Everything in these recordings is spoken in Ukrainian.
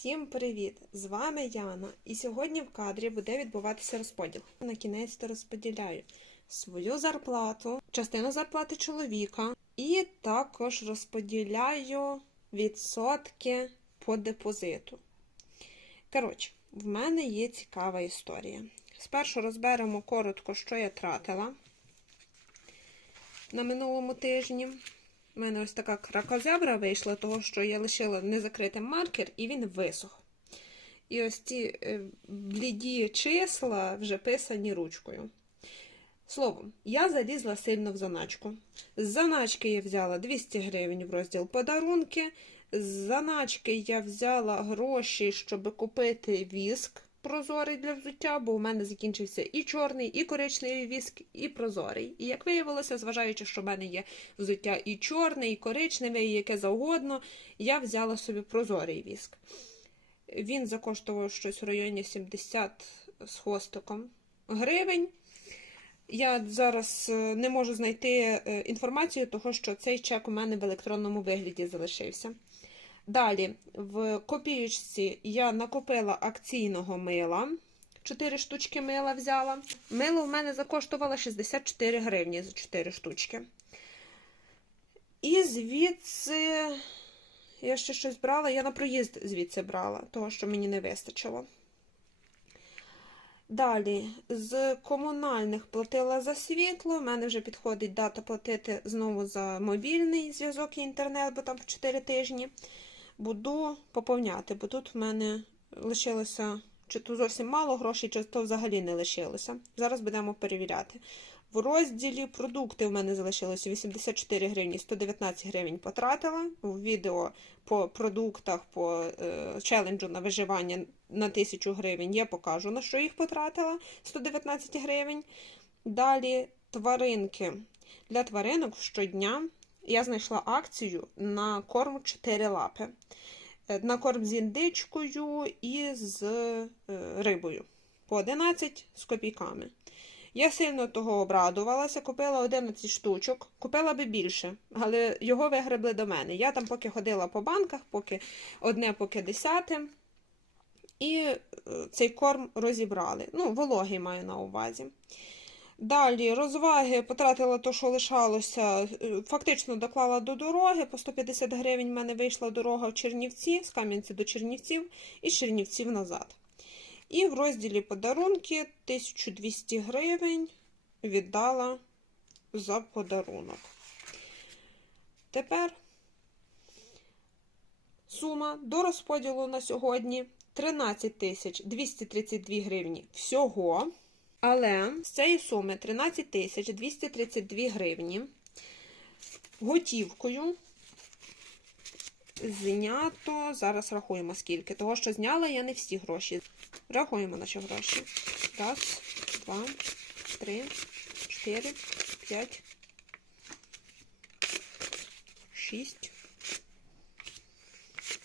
Всім привіт! З вами Яна. І сьогодні в кадрі буде відбуватися розподіл. На кінець то розподіляю свою зарплату, частину зарплати чоловіка, і також розподіляю відсотки по депозиту. Коротше, в мене є цікава історія. Спершу розберемо коротко, що я тратила на минулому тижні. У мене ось така кракозябра вийшла, того що я лишила незакритим маркер, і він висох. І ось ці е, бліді числа вже писані ручкою. Словом, я залізла сильно в заначку. З заначки я взяла 200 гривень в розділ подарунки. З заначки я взяла гроші, щоб купити віск прозорий для взуття, бо у мене закінчився і чорний, і коричневий віск, і прозорий. І як виявилося, зважаючи, що в мене є взуття і чорне, і коричневе, і яке завгодно, я взяла собі прозорий віск. Він закоштував щось в районі 70 з хвостиком гривень. Я зараз е, не можу знайти е, інформацію, того що цей чек у мене в електронному вигляді залишився. Далі, в копіючці я накопила акційного мила. 4 штучки мила взяла. Мило в мене закоштувало 64 гривні за 4 штучки. І звідси я ще щось брала, я на проїзд звідси брала, того, що мені не вистачило. Далі, з комунальних платила за світло. У мене вже підходить дата платити знову за мобільний зв'язок і інтернет, бо там 4 тижні. Буду поповняти, бо тут в мене лишилося чи то зовсім мало грошей, чи то взагалі не лишилося. Зараз будемо перевіряти. В розділі продукти в мене залишилося 84 гривні, 119 гривень потратила. У відео по продуктах, по е, челенджу на виживання на 1000 гривень я покажу, на що їх потратила 119 гривень. Далі тваринки. Для тваринок щодня я знайшла акцію на корм 4 лапи. Е, На корм з індичкою і з е, рибою. По 11 з копійками. Я сильно того обрадувалася, купила 11 штучок, купила би більше, але його вигребли до мене. Я там поки ходила по банках, поки одне, поки десяте. І е, цей корм розібрали. Ну, вологий маю на увазі. Далі розваги потратила те, що лишалося, е, фактично доклала до дороги. По 150 гривень в мене вийшла дорога в Чернівці, з Кам'янці до Чернівців і з Чернівців назад. І в розділі подарунки 1200 гривень віддала за подарунок. Тепер сума до розподілу на сьогодні 13 232 гривні всього. Але з цієї суми 13 тисяч 232 гривні готівкою знято. Зараз рахуємо скільки. Того, що зняла я не всі гроші. Рахуємо наші гроші. Раз, два, три, чотири, п'ять, шість.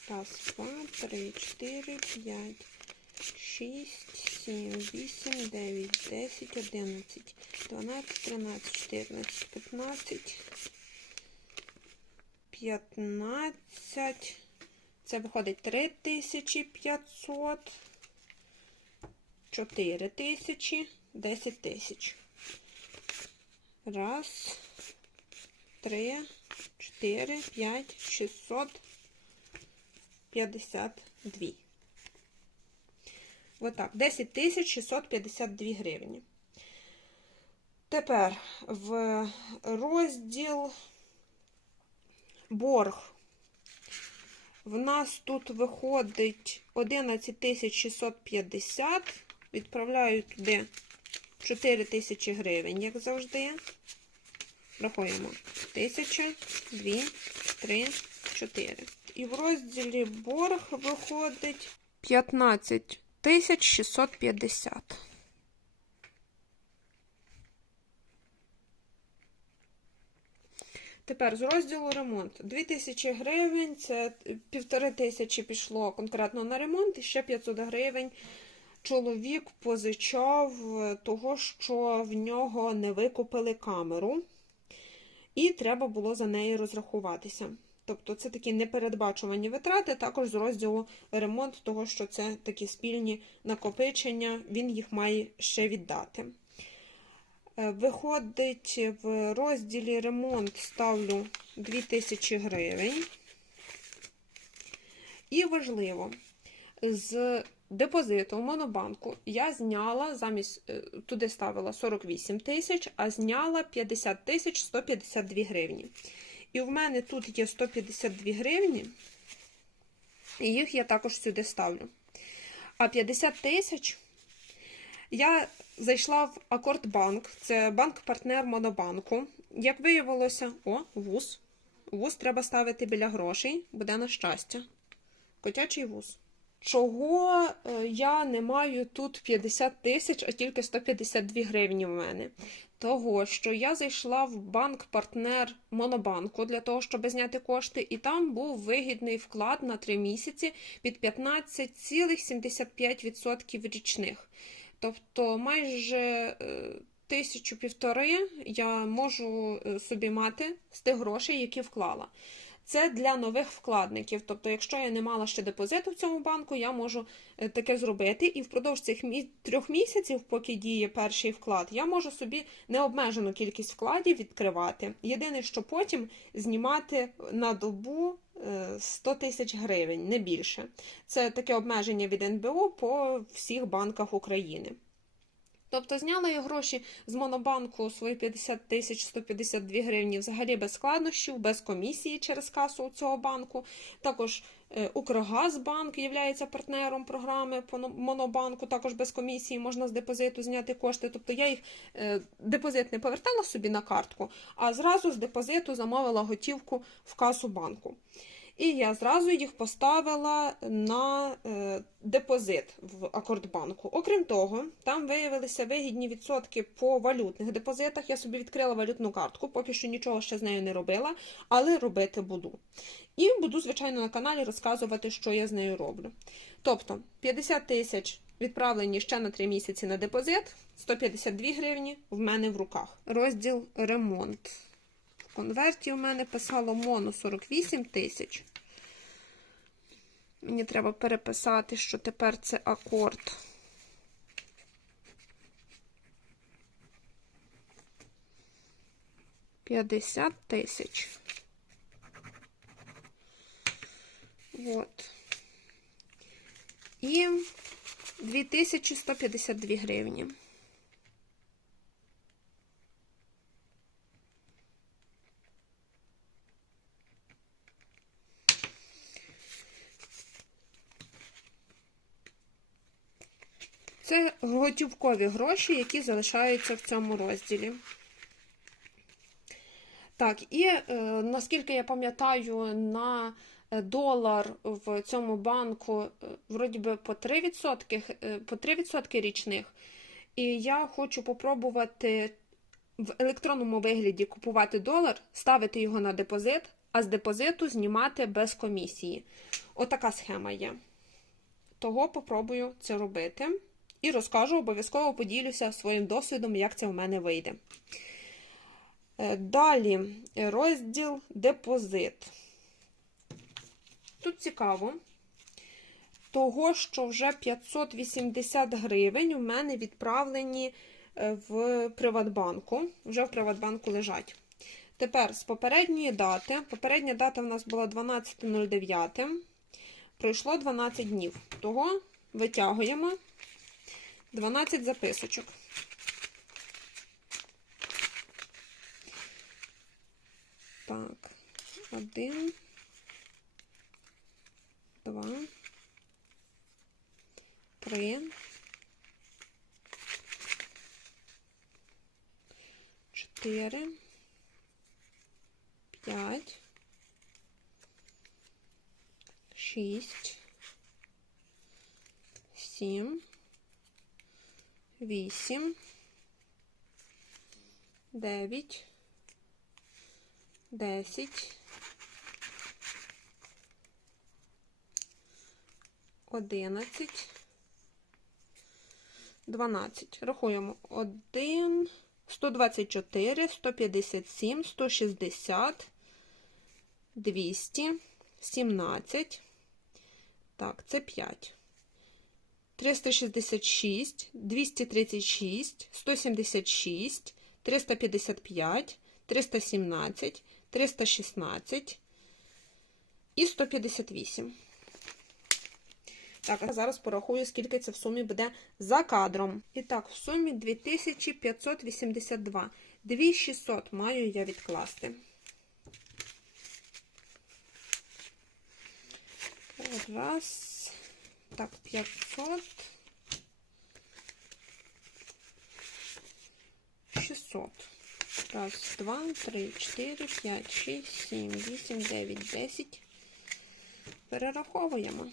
Раз, два, три, чотири, п'ять, шість, сім, вісім, дев'ять, десять, одинадцять, дванадцять, тринадцять, чотирнадцять, п'ятнадцять. 15. Це виходить 3500, 4 тисячі, 10 тисяч. Раз, три, чотири, п'ять, шістсот п'ятдесят дві. Отак, 10 тисяч 652 гривні. Тепер в розділ борг. В нас тут виходить 11 650. Відправляю туди 4 тисячі гривень, як завжди. Рахуємо. 1000, 2, 3, 4. І в розділі борг виходить 15 650. Тепер з розділу ремонт. 2000 гривень, це півтори тисячі пішло конкретно на ремонт, і ще 500 гривень чоловік позичав того, що в нього не викупили камеру, і треба було за неї розрахуватися. Тобто це такі непередбачувані витрати, також з розділу ремонт, того що це такі спільні накопичення, він їх має ще віддати. Е, Виходить, в розділі ремонт ставлю 2000 гривень. І важливо, з депозиту в монобанку я зняла замість е, туди ставила 48 тисяч, а зняла 50 тисяч 152 гривні. І в мене тут є 152 гривні, і їх я також сюди ставлю. А 50 тисяч я зайшла в Акордбанк, це банк-партнер Монобанку. Як виявилося, о, вуз. Вуз треба ставити біля грошей, буде на щастя. Котячий вуз. Чого е, я не маю тут 50 тисяч, а тільки 152 гривні в мене? Того, що я зайшла в банк-партнер Монобанку для того, щоб зняти кошти, і там був вигідний вклад на 3 місяці під 15,75% річних. Тобто майже е, тисячу півтори я можу е, собі мати з тих грошей, які вклала. Це для нових вкладників. Тобто, якщо я не мала ще депозиту в цьому банку, я можу е, таке зробити. І впродовж цих трьох місяців, поки діє перший вклад, я можу собі необмежену кількість вкладів відкривати. Єдине, що потім знімати на добу е, 100 тисяч гривень, не більше. Це таке обмеження від НБУ по всіх банках України. Тобто зняла я гроші з монобанку свої 50 тисяч 152 гривні взагалі без складнощів, без комісії через касу цього банку. Також е, Укргазбанк є партнером програми монобанку, також без комісії можна з депозиту зняти кошти. Тобто я їх е, депозит не повертала собі на картку, а зразу з депозиту замовила готівку в касу банку. І я зразу їх поставила на е, депозит в Акордбанку. Окрім того, там виявилися вигідні відсотки по валютних депозитах. Я собі відкрила валютну картку, поки що нічого ще з нею не робила, але робити буду. І буду, звичайно, на каналі розказувати, що я з нею роблю. Тобто 50 тисяч відправлені ще на 3 місяці на депозит, 152 гривні в мене в руках. Розділ ремонт. Конверті у мене писало моно 48 тисяч. Мені треба переписати, що тепер це акорд. П'ятдесят тисяч. Вот. І 2152 гривні. Це готівкові гроші, які залишаються в цьому розділі. Так, і е, наскільки я пам'ятаю, на е, долар в цьому банку е, вроді би по 3%, е, по 3% річних. І я хочу попробувати в електронному вигляді купувати долар, ставити його на депозит, а з депозиту знімати без комісії. Отака схема є. Того попробую це робити. І розкажу, обов'язково поділюся своїм досвідом, як це в мене вийде. Е, Далі розділ депозит. Тут цікаво, того, що вже 580 гривень у мене відправлені е, в Приватбанку. Вже в Приватбанку лежать. Тепер з попередньої дати. Попередня дата в нас була 12.09. Пройшло 12 днів. Того витягуємо 12 записочок. Так, один, два, три, чотири, п'ять, шість, сім, вісім, дев'ять, десять, одинадцять, дванадцять. Рахуємо. Один, 124, 157, 160, 200, 17. Так, це 5. 366, 236, 176, 355, 317, 316 і 158. Так, а зараз порахую, скільки це в сумі буде за кадром. І так, в сумі 2582. 2600 маю я відкласти. Раз. Так, 500. 600. Раз, два, три, чотири, п'ять, шість, сім, вісім, дев'ять, десять. Перераховуємо.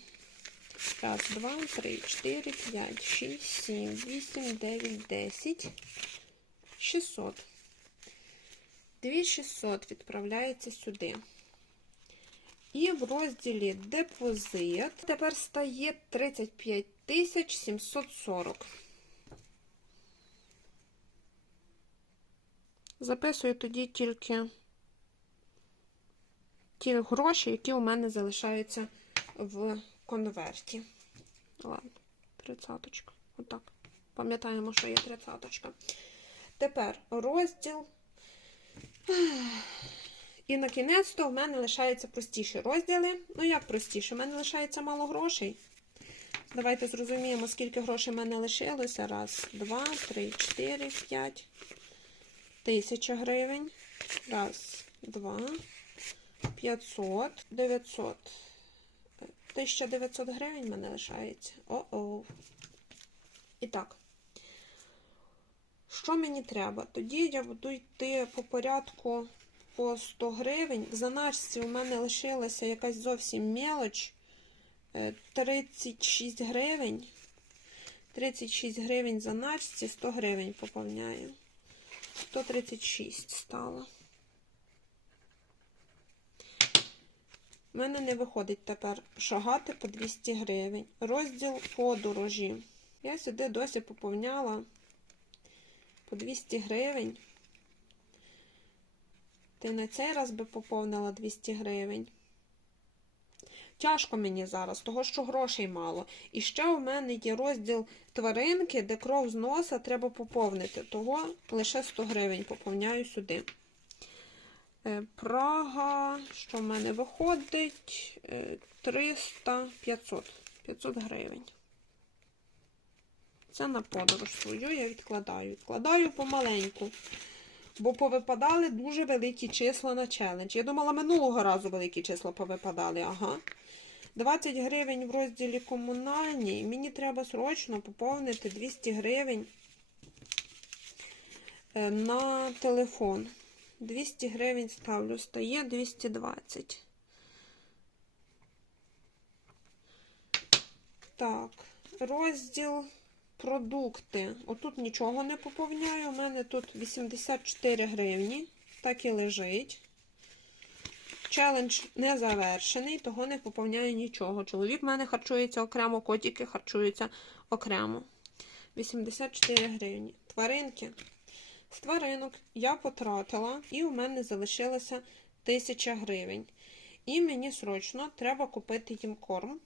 Раз, два, три, чотири, п'ять, шість, сім, вісім, дев'ять, десять. 600. 2600 відправляється сюди. І в розділі депозит тепер стає 35 740. Записую тоді тільки ті гроші, які у мене залишаються в конверті. Ладно, тридцяточка. Отак. Пам'ятаємо, що є тридцяточка. Тепер розділ. І на кінець то в мене лишаються простіші розділи. Ну, як простіше? У мене лишається мало грошей. Давайте зрозуміємо, скільки грошей в мене лишилося. Раз, два, три, чотири, п'ять. Тисяча гривень. Раз, два, п'ятсот, дев'ятсот. 1900 гривень в мене лишається. О-о. І так. Що мені треба? Тоді я буду йти по порядку по 100 гривень. В заначці у мене лишилася якась зовсім мелоч. Е, 36 гривень. 36 гривень заначці, 100 гривень поповняю. 136 стало. У мене не виходить тепер шагати по 200 гривень. Розділ подорожі. Я сюди досі поповняла по 200 гривень. Ти на цей раз би поповнила 200 гривень. Тяжко мені зараз, того що грошей мало. І ще у мене є розділ тваринки, де кров з носа треба поповнити. Того лише 100 гривень поповняю сюди. Е, Прага, що в мене виходить? Е, 300, 500. 500 гривень. Це на подорож свою я відкладаю. Відкладаю помаленьку. Бо повипадали дуже великі числа на челендж. Я думала, минулого разу великі числа повипадали. Ага. 20 гривень в розділі комунальні. Мені треба срочно поповнити 200 гривень е, на телефон. 200 гривень ставлю, стає 220. Так, розділ продукти. Отут нічого не поповняю. У мене тут 84 гривні. Так і лежить. Челендж не завершений, того не поповняю нічого. Чоловік в мене харчується окремо, котики харчуються окремо. 84 гривні. Тваринки. З тваринок я потратила, і у мене залишилося 1000 гривень. І мені срочно треба купити їм корм.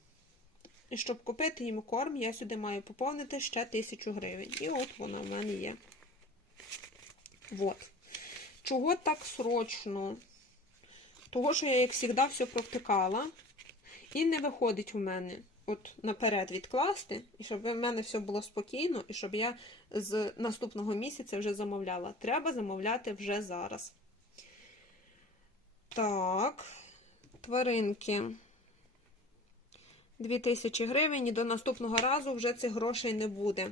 І щоб купити їм корм, я сюди маю поповнити ще 1000 гривень. І от вона в мене є. От. Чого так срочно? Того, що я, як завжди, все провтикала. І не виходить у мене от наперед відкласти, і щоб в мене все було спокійно, і щоб я з наступного місяця вже замовляла. Треба замовляти вже зараз. Так, тваринки. 2000 гривень, і до наступного разу вже цих грошей не буде.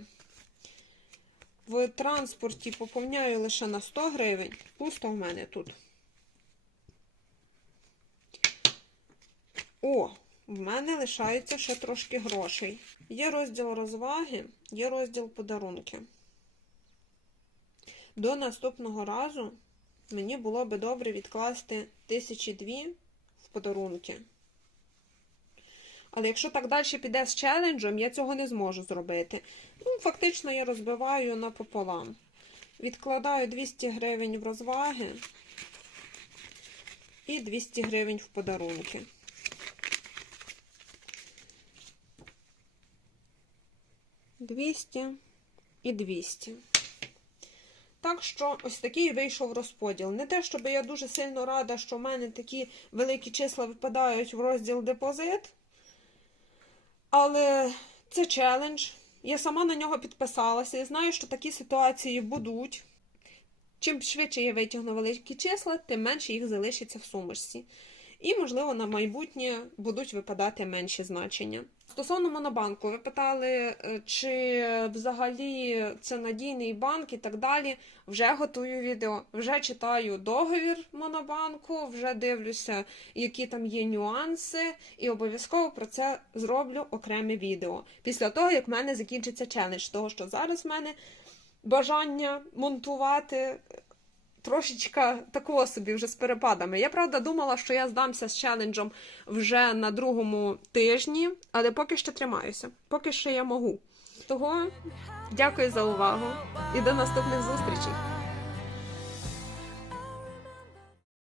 В транспорті поповняю лише на 100 гривень. Пусто в мене тут. О, в мене лишається ще трошки грошей. Є розділ розваги, є розділ подарунки. До наступного разу мені було би добре відкласти тисячі дві в подарунки. Але якщо так далі піде з челенджем, я цього не зможу зробити. Ну, фактично, я розбиваю напополам. Відкладаю 200 гривень в розваги. і 200 гривень в подарунки. Двісті і 200. Так що ось такий вийшов розподіл. Не те, щоб я дуже сильно рада, що в мене такі великі числа випадають в розділ депозит. Але це челендж. Я сама на нього підписалася і знаю, що такі ситуації будуть. Чим швидше я витягну великі числа, тим менше їх залишиться в сумочці. І, можливо, на майбутнє будуть випадати менші значення. Стосовно монобанку, ви питали, е, чи взагалі це надійний банк і так далі. Вже готую відео, вже читаю договір монобанку, вже дивлюся, які там є нюанси, і обов'язково про це зроблю окреме відео. Після того, як в мене закінчиться челендж, того що зараз в мене бажання монтувати трошечка такого собі вже з перепадами. Я правда думала, що я здамся з челенджем вже на другому тижні, але поки що тримаюся, поки що я можу. Того дякую за увагу і до наступних зустрічей.